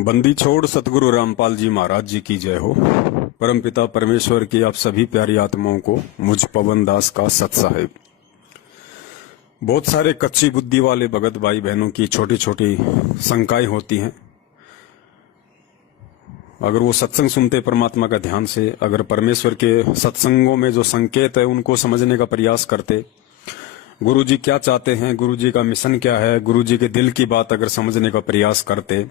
बंदी छोड़ सतगुरु रामपाल जी महाराज जी की जय हो। परमपिता परमेश्वर की आप सभी प्यारी आत्माओं को मुझ पवन दास का सत साहेब। बहुत सारे कच्ची बुद्धि वाले भगत भाई बहनों की छोटी छोटी शंकाएं होती हैं। अगर वो सत्संग सुनते परमात्मा का ध्यान से, अगर परमेश्वर के सत्संगों में जो संकेत है उनको समझने का प्रयास करते, गुरु जी क्या चाहते हैं, गुरु जी का मिशन क्या है, गुरु जी के दिल की बात अगर समझने का प्रयास करते,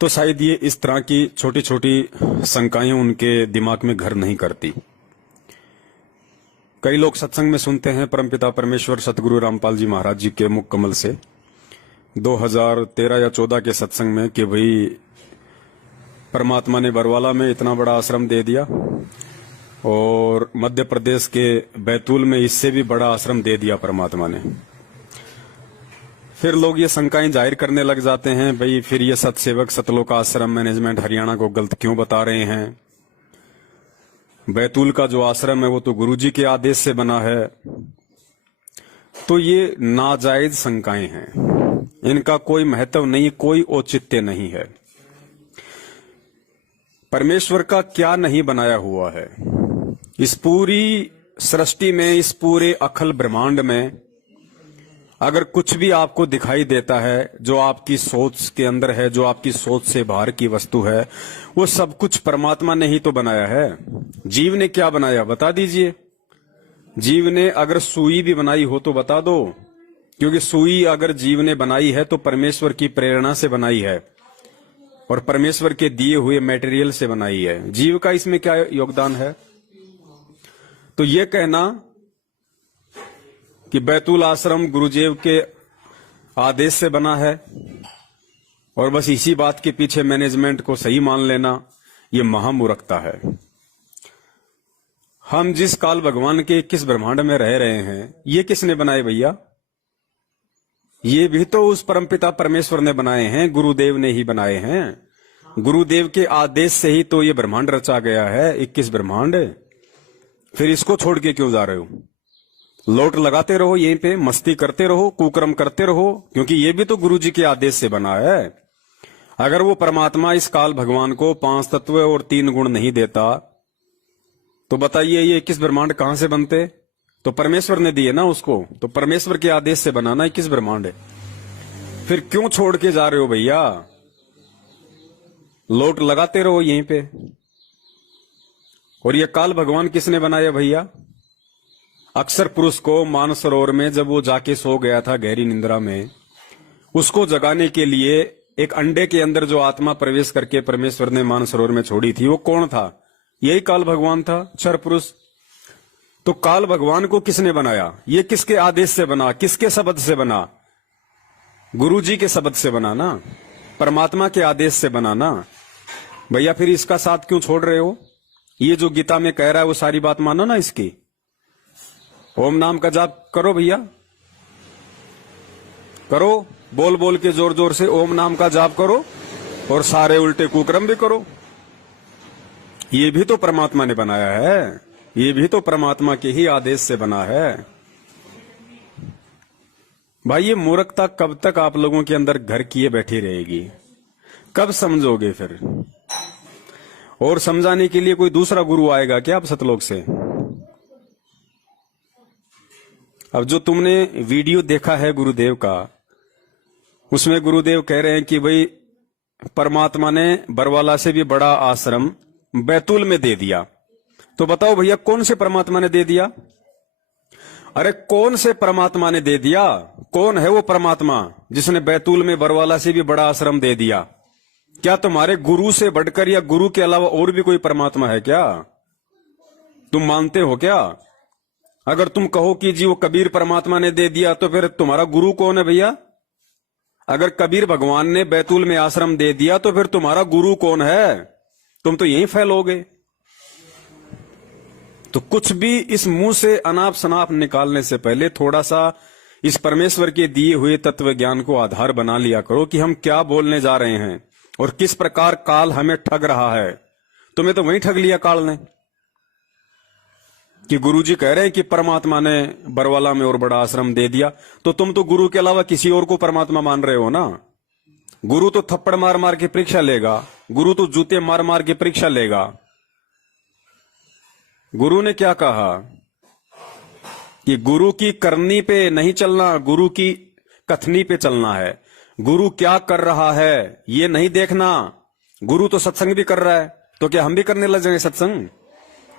तो शायद ये इस तरह की छोटी छोटी शंकाएं उनके दिमाग में घर नहीं करती। कई लोग सत्संग में सुनते हैं परमपिता परमेश्वर सतगुरु रामपाल जी महाराज जी के मुख कमल से 2013 या 14 के सत्संग में कि भाई परमात्मा ने बरवाला में इतना बड़ा आश्रम दे दिया और मध्य प्रदेश के बैतूल में इससे भी बड़ा आश्रम दे दिया परमात्मा ने। फिर लोग ये शंकाएं जाहिर करने लग जाते हैं, भाई फिर ये सतसेवक सतलोक आश्रम मैनेजमेंट हरियाणा को गलत क्यों बता रहे हैं। बैतूल का जो आश्रम है वो तो गुरुजी के आदेश से बना है। तो ये नाजायज शंकाएं हैं, इनका कोई महत्व नहीं, कोई औचित्य नहीं है। परमेश्वर का क्या नहीं बनाया हुआ है इस पूरी सृष्टि में, इस पूरे अखिल ब्रह्मांड में। अगर कुछ भी आपको दिखाई देता है जो आपकी सोच के अंदर है, जो आपकी सोच से बाहर की वस्तु है, वो सब कुछ परमात्मा ने ही तो बनाया है। जीव ने क्या बनाया बता दीजिए। जीव ने अगर सुई भी बनाई हो तो बता दो, क्योंकि सुई अगर जीव ने बनाई है तो परमेश्वर की प्रेरणा से बनाई है और परमेश्वर के दिए हुए मटेरियल से बनाई है। जीव का इसमें क्या योगदान है। तो ये कहना कि बैतूल आश्रम गुरुदेव के आदेश से बना है और बस इसी बात के पीछे मैनेजमेंट को सही मान लेना, ये महामूर्खता है। हम जिस काल भगवान के किस ब्रह्मांड में रह रहे हैं, ये किसने बनाए भैया। ये भी तो उस परमपिता परमेश्वर ने बनाए हैं, गुरुदेव ने ही बनाए हैं। गुरुदेव के आदेश से ही तो ये ब्रह्मांड रचा गया है, 21 ब्रह्मांड। फिर इसको छोड़ के क्यों जा रहे हो। लोट लगाते रहो यहीं पे, मस्ती करते रहो, कुकर्म करते रहो, क्योंकि ये भी तो गुरु जी के आदेश से बना है। अगर वो परमात्मा इस काल भगवान को 5 तत्व और 3 गुण नहीं देता तो बताइए ये 21 ब्रह्मांड कहां से बनते। तो परमेश्वर ने दिए ना उसको, तो परमेश्वर के आदेश से बनाना 21 ब्रह्मांड है। फिर क्यों छोड़ के जा रहे हो भैया। लोट लगाते रहो यहीं पे। और ये काल भगवान किसने बनाया भैया। अक्षर पुरुष को मानसरोवर में जब वो जाके सो गया था गहरी निंद्रा में, उसको जगाने के लिए एक अंडे के अंदर जो आत्मा प्रवेश करके परमेश्वर ने मानसरोवर में छोड़ी थी, वो कौन था। यही काल भगवान था, अक्षर पुरुष। तो काल भगवान को किसने बनाया। ये किसके आदेश से बना, किसके शब्द से बना। गुरु जी के शब्द से बना ना, परमात्मा के आदेश से बना ना भैया। फिर इसका साथ क्यों छोड़ रहे हो। ये जो गीता में कह रहा है वो सारी बात मानो ना इसकी। ओम नाम का जाप करो भैया, करो, बोल बोल के जोर जोर से ओम नाम का जाप करो और सारे उल्टे कुकर्म भी करो। ये भी तो परमात्मा ने बनाया है, ये भी तो परमात्मा के ही आदेश से बना है। भाई ये मूर्खता कब तक आप लोगों के अंदर घर किए बैठी रहेगी, कब समझोगे फिर। और समझाने के लिए कोई दूसरा गुरु आएगा क्या अब सतलोक से। अब जो तुमने वीडियो देखा है गुरुदेव का, उसमें गुरुदेव कह रहे हैं कि भाई परमात्मा ने बरवाला से भी बड़ा आश्रम बैतूल में दे दिया। तो बताओ भैया कौन से परमात्मा ने दे दिया। अरे कौन से परमात्मा ने दे दिया। कौन है वो परमात्मा जिसने बैतूल में बरवाला से भी बड़ा आश्रम दे दिया। क्या तुम्हारे गुरु से बढ़कर या गुरु के अलावा और भी कोई परमात्मा है क्या। तुम मानते हो क्या। अगर तुम कहो कि जी वो कबीर परमात्मा ने दे दिया, तो फिर तुम्हारा गुरु कौन है भैया। अगर कबीर भगवान ने बैतूल में आश्रम दे दिया तो फिर तुम्हारा गुरु कौन है। तुम तो यहीं फेल हो गए। तो कुछ भी इस मुंह से अनाप शनाप निकालने से पहले थोड़ा सा इस परमेश्वर के दिए हुए तत्व ज्ञान को आधार बना लिया करो कि हम क्या बोलने जा रहे हैं और किस प्रकार काल हमें ठग रहा है। तुम्हें तो वहीं ठग लिया काल ने कि गुरुजी कह रहे हैं कि परमात्मा ने बरवाला में और बड़ा आश्रम दे दिया, तो तुम तो गुरु के अलावा किसी और को परमात्मा मान रहे हो ना। गुरु तो थप्पड़ मार मार के परीक्षा लेगा, गुरु तो जूते मार मार के परीक्षा लेगा। गुरु ने क्या कहा कि गुरु की करनी पे नहीं चलना, गुरु की कथनी पे चलना है। गुरु क्या कर रहा है ये नहीं देखना। गुरु तो सत्संग भी कर रहा है, तो क्या हम भी करने लग जाएंगे सत्संग?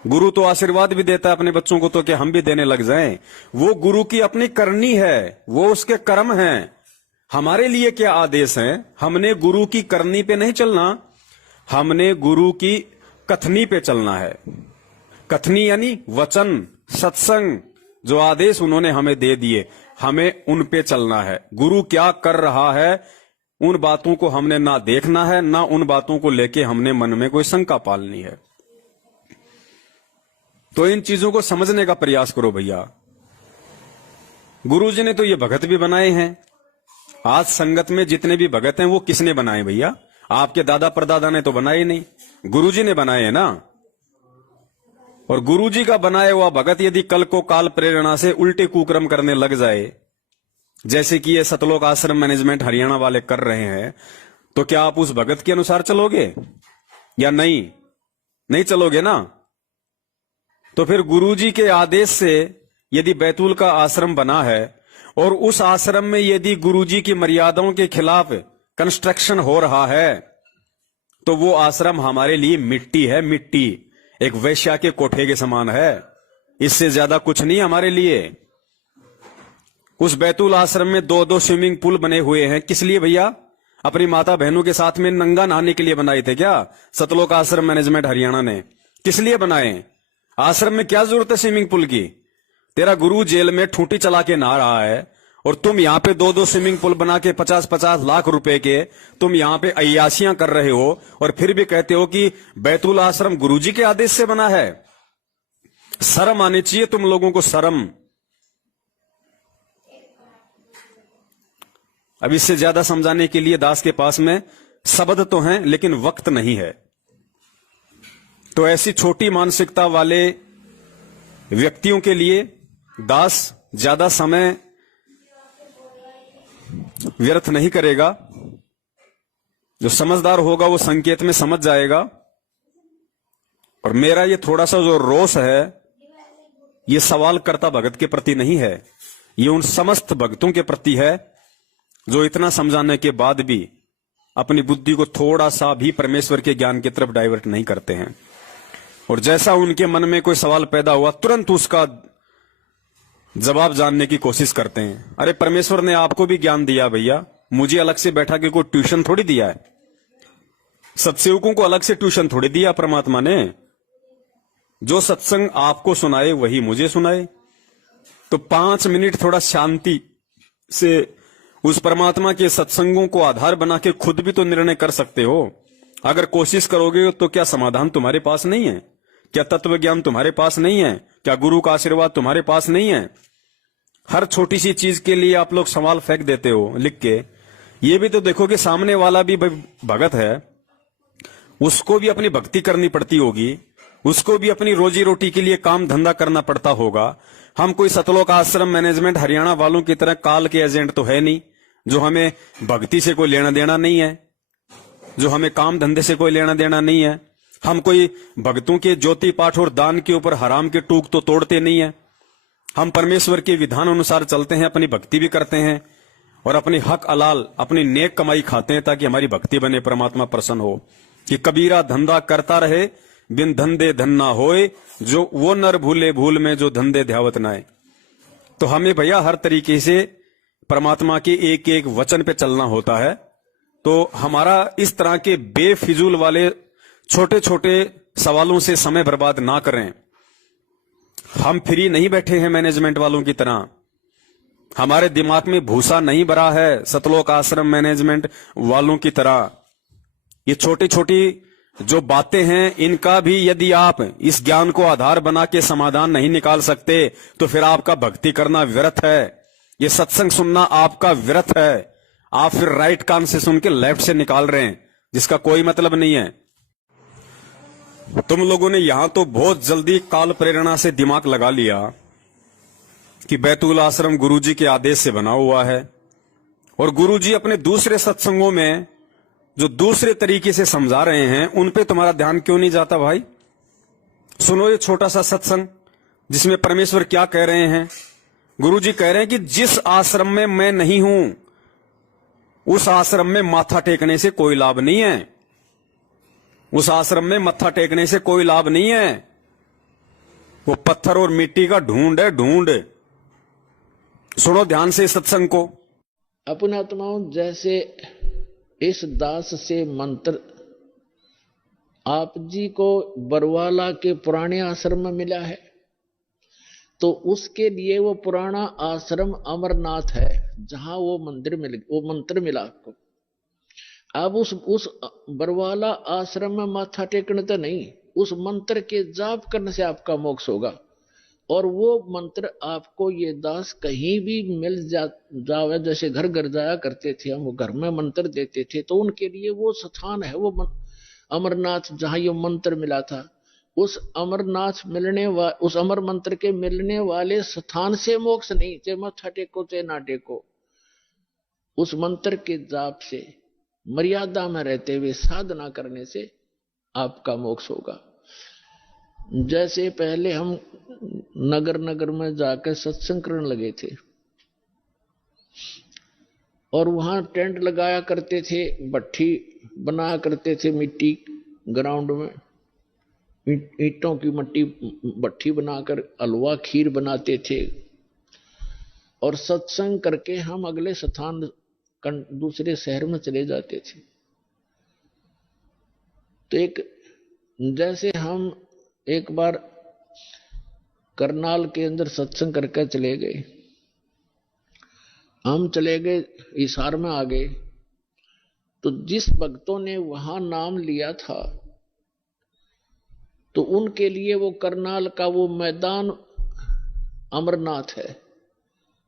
गुरु तो आशीर्वाद भी देता है अपने बच्चों को, तो क्या हम भी देने लग जाएं? वो गुरु की अपनी करनी है, वो उसके कर्म हैं। हमारे लिए क्या आदेश है? हमने गुरु की करनी पे नहीं चलना, हमने गुरु की कथनी पे चलना है। कथनी यानी वचन, सत्संग, जो आदेश उन्होंने हमें दे दिए, हमें उन पे चलना है। गुरु क्या कर रहा है उन बातों को हमने ना देखना है, ना उन बातों को लेके हमने मन में कोई शंका पालनी है। तो इन चीजों को समझने का प्रयास करो भैया। गुरु जी ने तो ये भगत भी बनाए हैं। आज संगत में जितने भी भगत हैं वो किसने बनाए भैया? आपके दादा परदादा ने तो बनाए नहीं, गुरु जी ने बनाए हैं ना। और गुरु जी का बनाया हुआ भगत यदि कल को काल प्रेरणा से उल्टे कुक्रम करने लग जाए, जैसे कि ये सतलोक आश्रम मैनेजमेंट हरियाणा वाले कर रहे हैं, तो क्या आप उस भगत के अनुसार चलोगे या नहीं? नहीं चलोगे ना। तो फिर गुरुजी के आदेश से यदि बैतूल का आश्रम बना है और उस आश्रम में यदि गुरुजी की मर्यादाओं के खिलाफ कंस्ट्रक्शन हो रहा है, तो वो आश्रम हमारे लिए मिट्टी है, मिट्टी, एक वैश्या के कोठे के समान है। इससे ज्यादा कुछ नहीं हमारे लिए। उस बैतूल आश्रम में 2-2 स्विमिंग पूल बने हुए हैं। किस लिए भैया? अपनी माता बहनों के साथ में नंगा नहाने के लिए बनाए थे क्या सतलोक आश्रम मैनेजमेंट हरियाणा ने? किस लिए बनाए? आश्रम में क्या जरूरत है स्विमिंग पूल की? तेरा गुरु जेल में ठूंटी चला के नहा रहा है और तुम यहां पे 2-2 स्विमिंग पूल बना के 50-50 लाख रुपए के तुम यहां पे अय्यासियां कर रहे हो और फिर भी कहते हो कि बैतूल आश्रम गुरुजी के आदेश से बना है। शर्म आनी चाहिए तुम लोगों को, शर्म। अब इससे ज्यादा समझाने के लिए दास के पास में शब्द तो हैं लेकिन वक्त नहीं है। तो ऐसी छोटी मानसिकता वाले व्यक्तियों के लिए दास ज्यादा समय व्यर्थ नहीं करेगा। जो समझदार होगा वो संकेत में समझ जाएगा। और मेरा ये थोड़ा सा जो रोष है, ये सवाल करता भगत के प्रति नहीं है, ये उन समस्त भक्तों के प्रति है जो इतना समझाने के बाद भी अपनी बुद्धि को थोड़ा सा भी परमेश्वर के ज्ञान की तरफ डाइवर्ट नहीं करते हैं। और जैसा उनके मन में कोई सवाल पैदा हुआ तुरंत उसका जवाब जानने की कोशिश करते हैं। अरे परमेश्वर ने आपको भी ज्ञान दिया भैया, मुझे अलग से बैठा के कोई ट्यूशन थोड़ी दिया है। सत्सेवकों को अलग से ट्यूशन थोड़ी दिया परमात्मा ने। जो सत्संग आपको सुनाए वही मुझे सुनाए। तो 5 मिनट थोड़ा शांति से उस परमात्मा के सत्संगों को आधार बना के खुद भी तो निर्णय कर सकते हो। अगर कोशिश करोगे तो क्या समाधान तुम्हारे पास नहीं है? क्या तत्व ज्ञान तुम्हारे पास नहीं है? क्या गुरु का आशीर्वाद तुम्हारे पास नहीं है? हर छोटी सी चीज के लिए आप लोग सवाल फेंक देते हो लिख के। ये भी तो देखो कि सामने वाला भी भगत है, उसको भी अपनी भक्ति करनी पड़ती होगी, उसको भी अपनी रोजी रोटी के लिए काम धंधा करना पड़ता होगा। हम कोई सतलोक आश्रम मैनेजमेंट हरियाणा वालों की तरह काल के एजेंट तो है नहीं, जो हमें भक्ति से कोई लेना देना नहीं है, जो हमें काम धंधे से कोई लेना देना नहीं है। हम कोई भक्तों के ज्योति पाठ और दान के ऊपर हराम के टूक तो तोड़ते नहीं है। हम परमेश्वर के विधान अनुसार चलते हैं, अपनी भक्ति भी करते हैं और अपनी हक अलाल अपनी नेक कमाई खाते हैं ताकि हमारी भक्ति बने, परमात्मा प्रसन्न हो। कि कबीरा धंधा करता रहे बिन धंधे धन ना होए, जो वो नर भूले भूल में जो धंधे ध्यावत नाए। तो हमें भैया हर तरीके से परमात्मा के एक एक वचन पे चलना होता है। तो हमारा इस तरह के बेफिजूल वाले छोटे छोटे सवालों से समय बर्बाद ना करें। हम फ्री नहीं बैठे हैं मैनेजमेंट वालों की तरह, हमारे दिमाग में भूसा नहीं भरा है सतलोक आश्रम मैनेजमेंट वालों की तरह। ये छोटी छोटी जो बातें हैं, इनका भी यदि आप इस ज्ञान को आधार बना के समाधान नहीं निकाल सकते तो फिर आपका भक्ति करना व्यर्थ है, ये सत्संग सुनना आपका व्यर्थ है। आप फिर राइट कान से सुन के लेफ्ट से निकाल रहे हैं, जिसका कोई मतलब नहीं है। तुम लोगों ने यहां तो बहुत जल्दी काल प्रेरणा से दिमाग लगा लिया कि बैतूल आश्रम गुरुजी के आदेश से बना हुआ है, और गुरुजी अपने दूसरे सत्संगों में जो दूसरे तरीके से समझा रहे हैं उन पे तुम्हारा ध्यान क्यों नहीं जाता भाई? सुनो ये छोटा सा सत्संग जिसमें परमेश्वर क्या कह रहे हैं। गुरुजी कह रहे हैं कि जिस आश्रम में मैं नहीं हूं उस आश्रम में माथा टेकने से कोई लाभ नहीं है। उस आश्रम में माथा टेकने से कोई लाभ नहीं है। वो पत्थर और मिट्टी का ढूंढ है, ढूंढ। सुनो ध्यान से सत्संग को। अपने आत्माओं, जैसे इस दास से मंत्र आप जी को बरवाला के पुराने आश्रम में मिला है, तो उसके लिए वो पुराना आश्रम अमरनाथ है जहां वो मंत्र मिला आपको। अब उस बरवाला आश्रम में माथा टेकने तो नहीं, उस मंत्र के जाप करने से आपका मोक्ष होगा। और वो मंत्र आपको ये दास कहीं भी मिल जावे, जैसे घर घर जाया करते थे हम, वो घर में मंत्र देते थे, तो उनके लिए वो स्थान है, वो अमरनाथ जहां ये मंत्र मिला था। उस अमरनाथ उस अमर मंत्र के मिलने वाले स्थान से मोक्ष नहीं, चाहे माथा टेको चाहे ना टेको, उस मंत्र के जाप से मर्यादा में रहते हुए साधना करने से आपका मोक्ष होगा। जैसे पहले हम नगर नगर में जाकर सत्संग करने लगे थे और वहां टेंट लगाया करते थे, भट्ठी बनाया करते थे, मिट्टी ग्राउंड में ईंटों की मट्टी भट्ठी बनाकर हलवा खीर बनाते थे और सत्संग करके हम अगले स्थान दूसरे शहर में चले जाते थे। तो जैसे हम एक बार करनाल के अंदर सत्संग करके चले गए, हम चले गए हिसार में आ गए, तो जिस भक्तों ने वहां नाम लिया था तो उनके लिए वो करनाल का वो मैदान अमरनाथ है।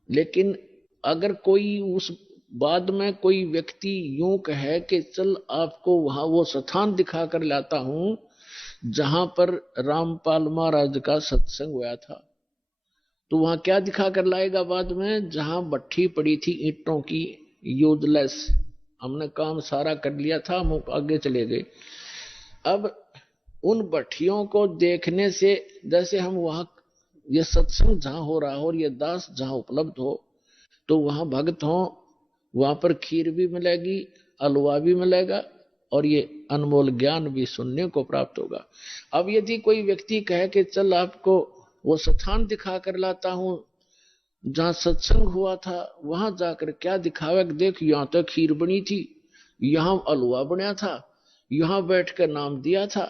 लेकिन अगर कोई उस बाद में कोई व्यक्ति यूं कहे कि चल आपको वहां वो स्थान दिखा कर लाता हूं जहां पर रामपाल महाराज का सत्संग हुआ था, तो वहां क्या दिखा कर लाएगा बाद में? जहां भट्ठी पड़ी थी ईंटों की, यूजलेस, हमने काम सारा कर लिया था, हम आगे चले गए। अब उन भट्टियों को देखने से, जैसे हम वहां ये सत्संग जहां हो रहा हो और ये दास जहां उपलब्ध हो, तो वहां भक्त हो, वहां पर खीर भी मिलेगी, हलवा भी मिलेगा और ये अनमोल ज्ञान भी सुनने को प्राप्त होगा। अब यदि कोई व्यक्ति कहे कि चल आपको वो स्थान दिखा कर लाता हूं जहां सत्संग हुआ था, वहां जाकर क्या दिखावे, देख यहां तो खीर बनी थी, यहां हलवा बना था, यहां बैठ कर नाम दिया था,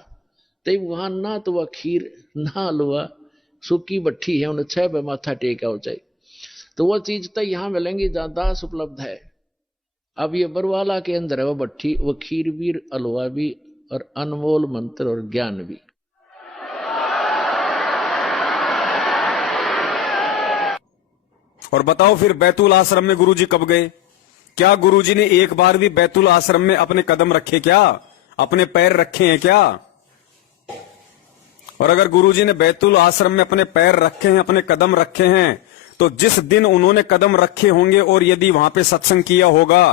तो वहां ना तो वह खीर ना हलवा, सूखी भट्ठी है, उन्हें 6 पे माथा टेका हो जाए। तो वो चीज तो यहां मिलेंगी जहां दास उपलब्ध है। अब ये बरवाला के अंदर है वो भट्ठी, वो खीर भी, हलवा भी और अनमोल मंत्र और ज्ञान भी। और बताओ फिर बैतूल आश्रम में गुरुजी कब गए? क्या गुरुजी ने एक बार भी बैतूल आश्रम में अपने कदम रखे क्या? अपने पैर रखे हैं क्या? और अगर गुरुजी ने बैतूल आश्रम में अपने पैर रखे हैं, अपने कदम रखे हैं, तो जिस दिन उन्होंने कदम रखे होंगे और यदि वहां पे सत्संग किया होगा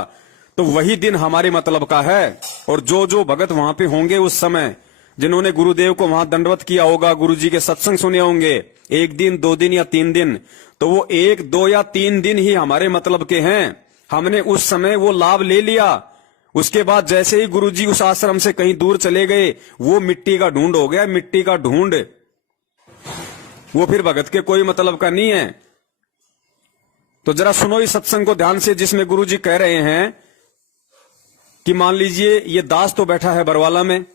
तो वही दिन हमारे मतलब का है। और जो जो भगत वहां पे होंगे उस समय, जिन्होंने गुरुदेव को वहां दंडवत किया होगा, गुरुजी के सत्संग सुने होंगे 1 दिन 2 दिन या 3 दिन, तो वो 1 2 या 3 दिन ही हमारे मतलब के हैं। हमने उस समय वो लाभ ले लिया। उसके बाद जैसे ही गुरुजी उस आश्रम से कहीं दूर चले गए, वो मिट्टी का ढूंढ हो गया, मिट्टी का ढूंढ। वो फिर भगत के कोई मतलब का नहीं है। तो जरा सुनो इस सत्संग को ध्यान से, जिसमें गुरुजी कह रहे हैं कि मान लीजिए ये दास तो बैठा है बरवाला में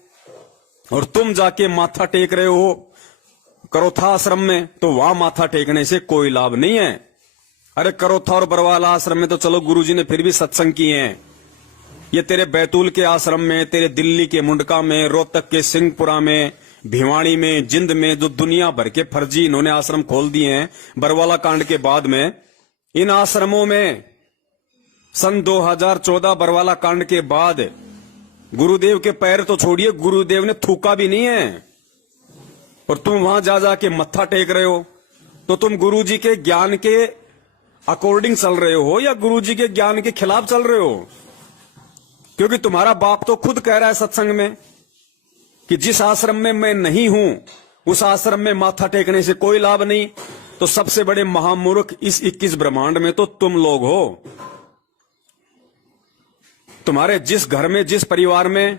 और तुम जाके माथा टेक रहे हो करोथा आश्रम में, तो वहां माथा टेकने से कोई लाभ नहीं है। अरे करोथा और बरवाला आश्रम में तो चलो गुरुजी ने फिर भी सत्संग किए हैं। ये तेरे बैतूल के आश्रम में, तेरे दिल्ली के मुंडका में, रोहतक के सिंहपुरा में, भिवाड़ी में, जिंद में, जो दुनिया भर के फर्जी इन्होंने आश्रम खोल दिए हैं बरवाला कांड के बाद में, इन आश्रमों में सन 2014 बरवाला कांड के बाद गुरुदेव के पैर तो छोड़िए, गुरुदेव ने थूका भी नहीं है। और तुम वहां जा जाके मत्था टेक रहे हो, तो तुम गुरुजी के ज्ञान के अकॉर्डिंग चल रहे हो या गुरुजी के ज्ञान के खिलाफ चल रहे हो? क्योंकि तुम्हारा बाप तो खुद कह रहा है सत्संग में कि जिस आश्रम में मैं नहीं हूं उस आश्रम में माथा टेकने से कोई लाभ नहीं। तो सबसे बड़े महामूर्ख इस 21 ब्रह्मांड में तो तुम लोग हो। तुम्हारे जिस घर में, जिस परिवार में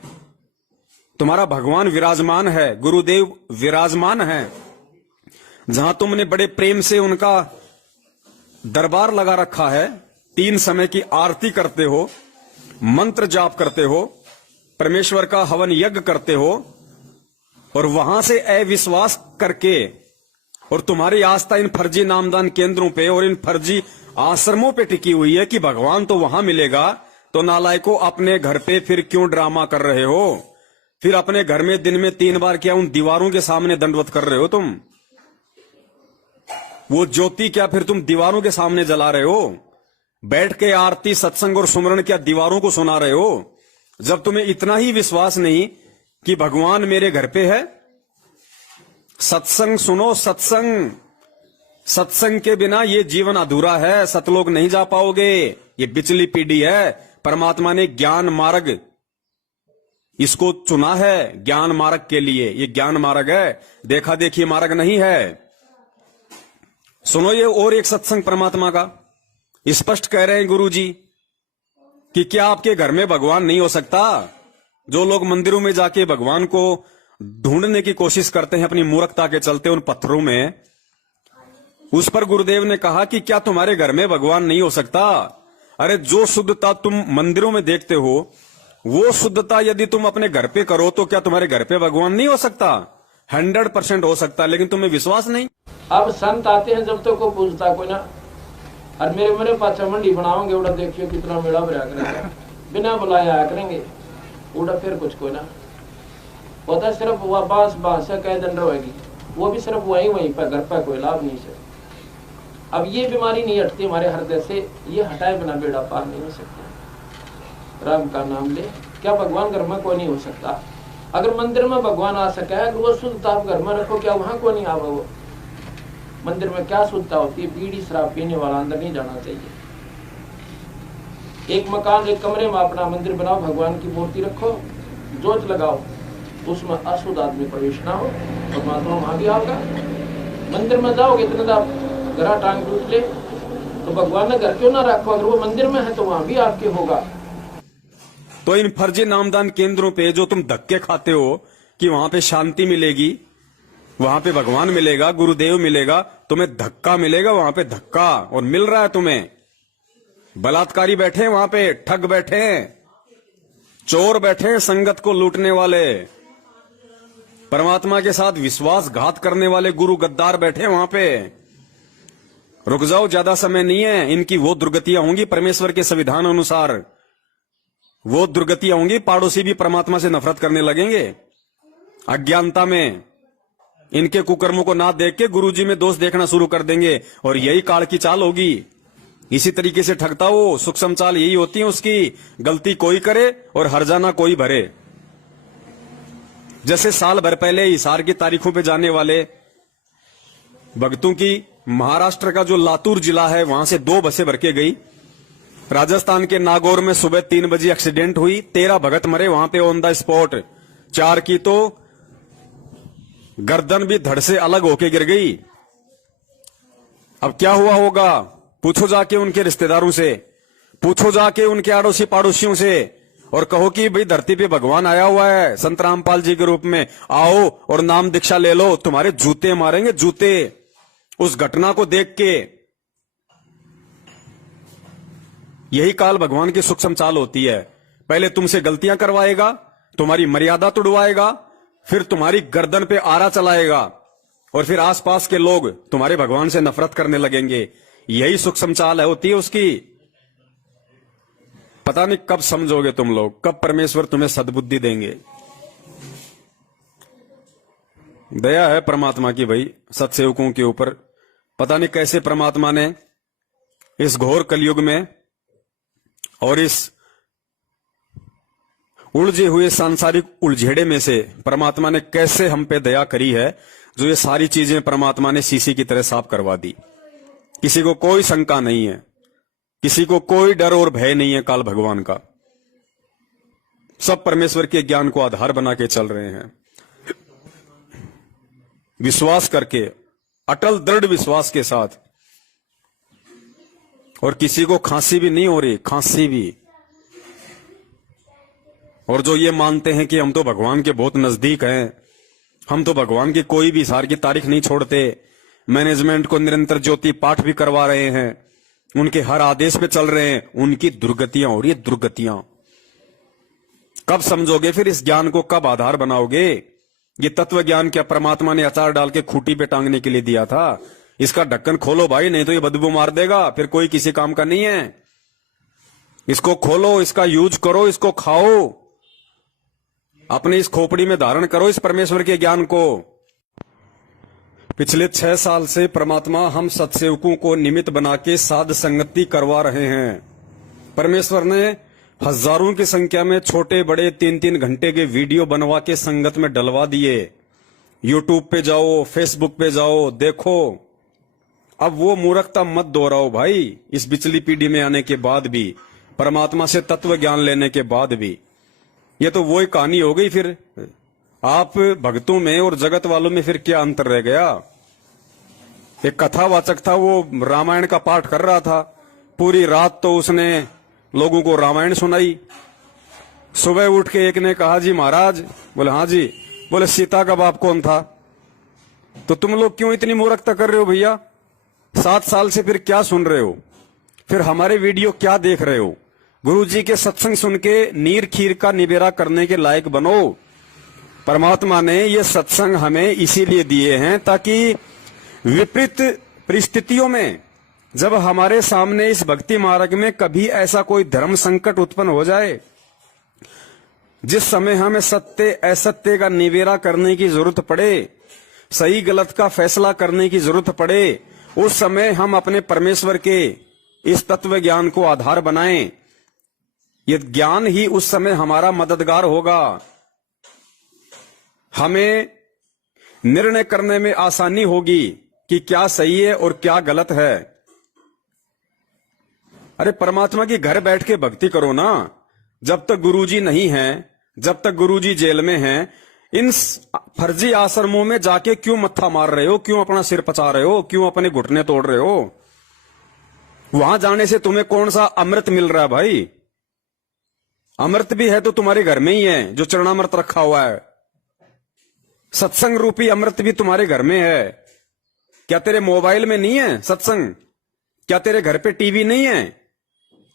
तुम्हारा भगवान विराजमान है, गुरुदेव विराजमान है, जहां तुमने बड़े प्रेम से उनका दरबार लगा रखा है, 3 समय की आरती करते हो, मंत्र जाप करते हो, परमेश्वर का हवन यज्ञ करते हो, और वहां से अविश्वास करके और तुम्हारी आस्था इन फर्जी नामदान केंद्रों पे और इन फर्जी आश्रमों पे टिकी हुई है कि भगवान तो वहां मिलेगा, तो नालायकों अपने घर पे फिर क्यों ड्रामा कर रहे हो? फिर अपने घर में दिन में 3 बार क्या उन दीवारों के सामने दंडवत कर रहे हो तुम? वो ज्योति क्या फिर तुम दीवारों के सामने जला रहे हो? बैठ के आरती सत्संग और सुमरण क्या दीवारों को सुना रहे हो? जब तुम्हें इतना ही विश्वास नहीं कि भगवान मेरे घर पे है, सत्संग सुनो। सत्संग, सत्संग के बिना ये जीवन अधूरा है, सतलोक नहीं जा पाओगे। ये पिछली पीढ़ी है, परमात्मा ने ज्ञान मार्ग इसको चुना है ज्ञान मार्ग के लिए। ये ज्ञान मार्ग है, देखा देखी मार्ग नहीं है। सुनो ये और एक सत्संग परमात्मा का स्पष्ट कह रहे हैं गुरु जी कि क्या आपके घर में भगवान नहीं हो सकता? जो लोग मंदिरों में जाके भगवान को ढूंढने की कोशिश करते हैं अपनी मूर्खता के चलते उन पत्थरों में, उस पर गुरुदेव ने कहा कि क्या तुम्हारे घर में भगवान नहीं हो सकता? अरे जो शुद्धता तुम मंदिरों में देखते हो वो शुद्धता यदि तुम अपने घर पे करो तो क्या तुम्हारे घर पे भगवान नहीं हो सकता? 100% हो सकता, लेकिन तुम्हें विश्वास नहीं। अब संत आते हैं जब तक को पूछता कोई ना, और मेरे पाछा मंडी बनाओगे उड़ा देखियो कितना मेला भरा करेंगे, बिना बुलाए आया करेंगे उड़ा, फिर कुछ कोई ना होता, सिर्फ वह बांस से कह दंड होगी, वो भी सिर्फ वहीं पर घर पर कोई लाभ नहीं से। अब ये बीमारी नहीं हटती हमारे हृदय से, ये हटाए बिना बेड़ा पार नहीं हो सकता। राम का नाम ले, क्या भगवान घर में कोई नहीं हो सकता? अगर मंदिर में भगवान आ सका है, अगर वो शुद्धता आप घर में रखो, क्या वहां को नहीं आवा? वो मंदिर में क्या शुद्धता होती है? बीड़ी शराब पीने वाला अंदर नहीं जाना चाहिए। एक मकान, एक कमरे में अपना मंदिर बनाओ, भगवान की मूर्ति रखो, जोत लगाओ, उसमें अशुद्ध आदमी प्रवेश ना हो, परमात्मा वहां भी आओगा। मंदिर में जाओगे इतना गरा टांग टूट ले तो भगवान ने घर क्यों ना रखो? अगर वो मंदिर में है तो वहां भी आपके होगा। तो इन फर्जी नामदान केंद्रों पे जो तुम धक्के खाते हो कि वहां पे शांति मिलेगी, वहां पे भगवान मिलेगा, गुरुदेव मिलेगा, तुम्हें धक्का मिलेगा वहां पे, धक्का। और मिल रहा है तुम्हें। बलात्कारी बैठे हैं वहां पे, ठग बैठे हैं, चोर बैठे हैं, संगत को लूटने वाले, परमात्मा के साथ विश्वासघात करने वाले गुरु गद्दार बैठे हैं वहां पे। रुक जाओ, ज्यादा समय नहीं है। इनकी वो दुर्गतियां होंगी परमेश्वर के संविधान अनुसार, वो दुर्गतियां होंगी, पड़ोसी भी परमात्मा से नफरत करने लगेंगे। अज्ञानता में इनके कुकर्मों को ना देख के गुरुजी में दोष देखना शुरू कर देंगे, और यही काल की चाल होगी। इसी तरीके से ठगता हो, सूक्ष्म चाल यही होती है उसकी। गलती कोई करे और हर्जाना कोई भरे। जैसे साल भर पहले हिसार की तारीखों पे जाने वाले भक्तों की महाराष्ट्र का जो लातूर जिला है वहां से 2 बसें भर के गई। राजस्थान के नागौर में सुबह 3 बजे एक्सीडेंट हुई, 13 भगत मरे वहां पे ऑन द स्पॉट। 4 की तो गर्दन भी धड़ से अलग होके गिर गई। अब क्या हुआ होगा? पूछो जाके उनके रिश्तेदारों से, पूछो जाके उनके आड़ोसी पाड़ोसियों से, और कहो कि भाई धरती पे भगवान आया हुआ है संत रामपाल जी के रूप में, आओ और नाम दीक्षा ले लो। तुम्हारे जूते मारेंगे, जूते, उस घटना को देख के। यही काल भगवान की सूक्ष्म चाल होती है। पहले तुमसे गलतियां करवाएगा, तुम्हारी मर्यादा तुड़वाएगा, फिर तुम्हारी गर्दन पे आरा चलाएगा, और फिर आसपास के लोग तुम्हारे भगवान से नफरत करने लगेंगे। यही सूक्ष्म चाल है होती है उसकी। पता नहीं कब समझोगे तुम लोग, कब परमेश्वर तुम्हें सद्बुद्धि देंगे। दया है परमात्मा की भाई सत्सेवकों के ऊपर। पता नहीं कैसे परमात्मा ने इस घोर कलयुग में और इस उलझे हुए सांसारिक उलझेड़े में से परमात्मा ने कैसे हम पे दया करी है, जो ये सारी चीजें परमात्मा ने शीशी की तरह साफ करवा दी। किसी को कोई शंका नहीं है, किसी को कोई डर और भय नहीं है काल भगवान का। सब परमेश्वर के ज्ञान को आधार बना के चल रहे हैं, विश्वास करके, अटल दृढ़ विश्वास के साथ। और किसी को खांसी भी नहीं हो रही, खांसी भी। और जो ये मानते हैं कि हम तो भगवान के बहुत नजदीक हैं, हम तो भगवान की कोई भी सार की तारीख नहीं छोड़ते, मैनेजमेंट को निरंतर ज्योति पाठ भी करवा रहे हैं, उनके हर आदेश पे चल रहे हैं, उनकी दुर्गतियां हो रही है, दुर्गतियां। कब समझोगे फिर इस ज्ञान को, कब आधार बनाओगे? ये तत्व ज्ञान क्या परमात्मा ने अचार डाल के खूंटी पे टांगने के लिए दिया था? इसका ढक्कन खोलो भाई, नहीं तो ये बदबू मार देगा, फिर कोई किसी काम का नहीं है। इसको खोलो, इसका यूज करो, इसको खाओ, अपने इस खोपड़ी में धारण करो इस परमेश्वर के ज्ञान को। पिछले 6 साल से परमात्मा हम सत्सेवकों को निमित्त बना के साध संगति करवा रहे हैं। परमेश्वर ने हजारों की संख्या में छोटे बड़े 3-3 घंटे के वीडियो बनवा के संगत में डलवा दिए। यूट्यूब पे जाओ, फेसबुक पे जाओ, देखो। अब वो मूर्खता मत दोहराओ भाई, इस पिछली पीढ़ी में आने के बाद भी, परमात्मा से तत्व ज्ञान लेने के बाद भी। ये तो वही कहानी हो गई। फिर आप भक्तों में और जगत वालों में फिर क्या अंतर रह गया? एक कथावाचक था, वो रामायण का पाठ कर रहा था, पूरी रात तो उसने लोगों को रामायण सुनाई। सुबह उठ के एक ने कहा, जी महाराज। बोले हाँ जी। बोले सीता का बाप कौन था? तो तुम लोग क्यों इतनी मूर्खता कर रहे हो भैया? 7 साल से फिर क्या सुन रहे हो? फिर हमारे वीडियो क्या देख रहे हो? गुरु जी के सत्संग सुन के नीर खीर का निबेरा करने के लायक बनो। परमात्मा ने ये सत्संग हमें इसीलिए दिए हैं ताकि विपरीत परिस्थितियों में, जब हमारे सामने इस भक्ति मार्ग में कभी ऐसा कोई धर्म संकट उत्पन्न हो जाए, जिस समय हमें सत्य असत्य का निबेरा करने की जरूरत पड़े, सही गलत का फैसला करने की जरूरत पड़े, उस समय हम अपने परमेश्वर के इस तत्व ज्ञान को आधार बनाएं। ये ज्ञान ही उस समय हमारा मददगार होगा। हमें निर्णय करने में आसानी होगी कि क्या सही है और क्या गलत है। अरे परमात्मा की घर बैठ के भक्ति करो ना। जब तक गुरुजी नहीं हैं, जब तक गुरुजी जेल में हैं, इन फर्जी आश्रमों में जाके क्यों मत्था मार रहे हो? क्यों अपना सिर पचा रहे हो? क्यों अपने घुटने तोड़ रहे हो? वहां जाने से तुम्हें कौन सा अमृत मिल रहा है भाई? अमृत भी है तो तुम्हारे घर में ही है, जो चरणामृत रखा हुआ है। सत्संग रूपी अमृत भी तुम्हारे घर में है। क्या तेरे मोबाइल में नहीं है सत्संग? क्या तेरे घर पे टीवी नहीं है?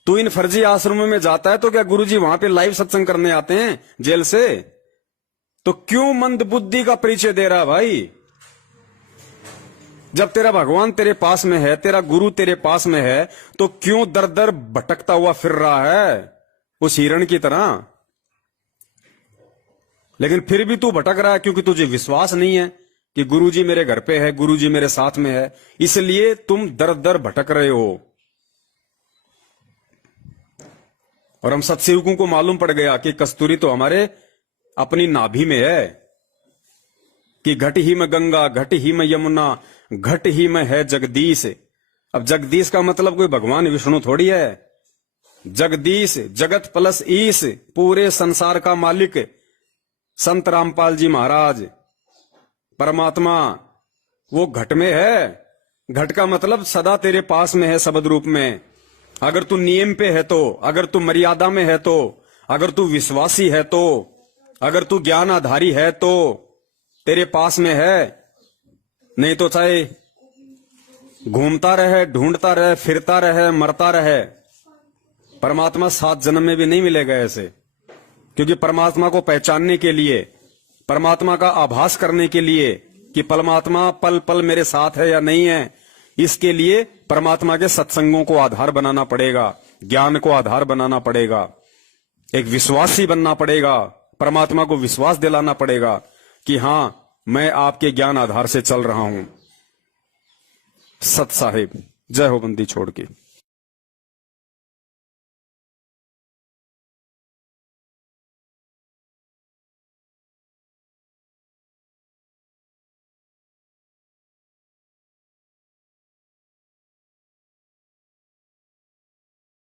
तू इन फर्जी आश्रमों में जाता है तो क्या गुरुजी वहां पे लाइव सत्संग करने आते हैं जेल से? तो क्यों मंद बुद्धि का परिचय दे रहा भाई? जब तेरा भगवान तेरे पास में है, तेरा गुरु तेरे पास में है, तो क्यों दर दर भटकता हुआ फिर रहा है उस हिरण की तरह? लेकिन फिर भी तू भटक रहा है क्योंकि तुझे विश्वास नहीं है कि गुरुजी मेरे घर पे है, गुरुजी मेरे साथ में है, इसलिए तुम दर दर भटक रहे हो। और हम सत्सेवकों को मालूम पड़ गया कि कस्तूरी तो हमारे अपनी नाभि में है, कि घट ही में गंगा, घट ही में यमुना, घट ही में है जगदीश। अब जगदीश का मतलब कोई भगवान विष्णु थोड़ी है। जगदीश, जगत प्लस ईश, पूरे संसार का मालिक संत रामपाल जी महाराज, परमात्मा, वो घट में है। घट का मतलब सदा तेरे पास में है शब्द रूप में। अगर तू नियम पे है तो, अगर तू मर्यादा में है तो, अगर तू विश्वासी है तो, अगर तू ज्ञान आधारी है तो तेरे पास में है। नहीं तो चाहे घूमता रहे, ढूंढता रहे, फिरता रहे, मरता रहे, परमात्मा 7 जन्म में भी नहीं मिलेगा ऐसे। क्योंकि परमात्मा को पहचानने के लिए, परमात्मा का आभास करने के लिए कि परमात्मा पल पल मेरे साथ है या नहीं है, इसके लिए परमात्मा के सत्संगों को आधार बनाना पड़ेगा, ज्ञान को आधार बनाना पड़ेगा, एक विश्वासी बनना पड़ेगा, परमात्मा को विश्वास दिलाना पड़ेगा कि हां मैं आपके ज्ञान आधार से चल रहा हूं। सत साहिब, जय हो बंदी छोड़ के।